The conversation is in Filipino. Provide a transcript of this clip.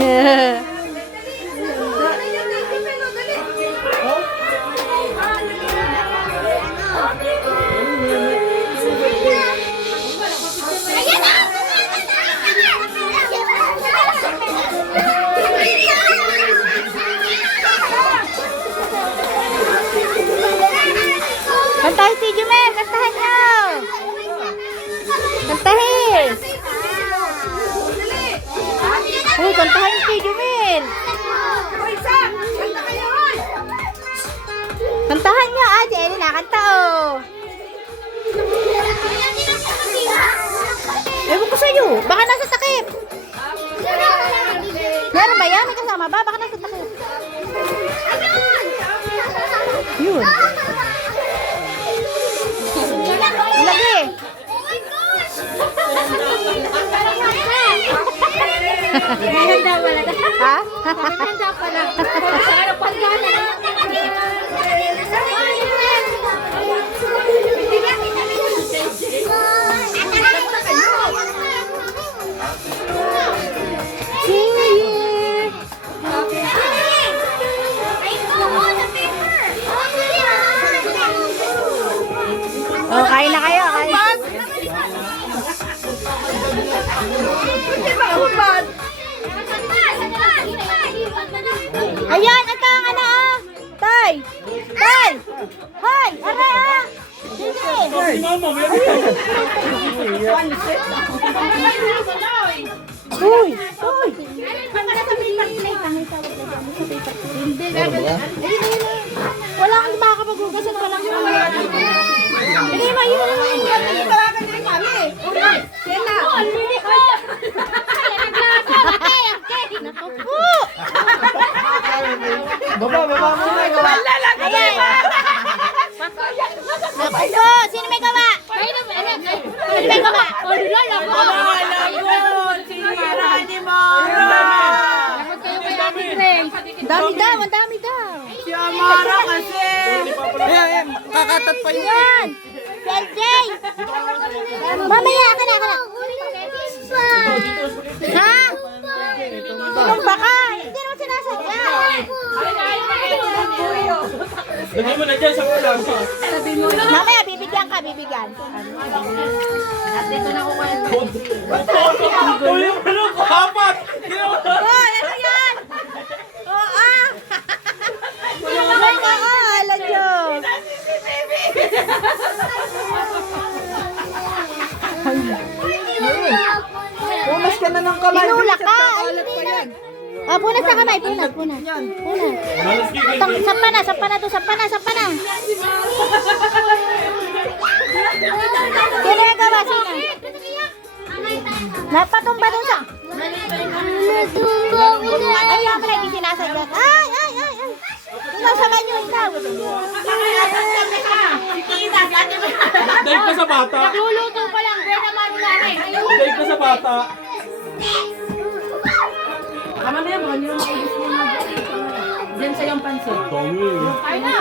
Yeah. Kantahin si Jumel, kantahin nyo. Kantahin. Uy, kantahin si Jumel. Kantahan nyo, Jenny, nakanta oh. Ewan ko sa'yo, baka nasa takip. Meron ba yan? May kasama ba? Baka nasa takip. Yun. Lagi. Handa pala. Ha? Handa pala. Oh, kain na kayo. Kain. Ayan, ito ang ano ah. Tay. Tay. Hoy, aray ah. Sige. Uy. Uy. Wala kang makakapag-ugasan. Wala kang hindi mo yun. Hindi tawagan din kami. Yan na. Nakupo. Baba muna. Ayan. Nakupo. Sino may gawa? Sino may gawa? Dami daw, ang dami daw. Si Amara kasi. Ayan, kakatat pa yun. Yan. Si LJ. Mamaya, ako na. Ha? Tumba ka. Hindi naman sinasadya. Lagay mo na dyan sa ulam. Mamaya, bibigyan ka, bibigyan. Dito na ako kayo. Uy, ano ko? Apat! Oh, ano yan? Oh, ah. Alam nyo. Punas ka na ng kamay. Pinulak ka. Ah, punas na kamay. Punas. Sampa na. Sino yung gawa? Sino? Napatumba dun sa... Ay, yung pala, hindi sinasadya. Ay. Ikaw sa banyo, ikaw. Dahil ka sa bata. Nagluluto pa lang. Kaya naman namin. Dahil ka sa bata. Tama na yan, baka nyo lang kaibis mo na. Diyan sa yung pansin. Dami. Ay na!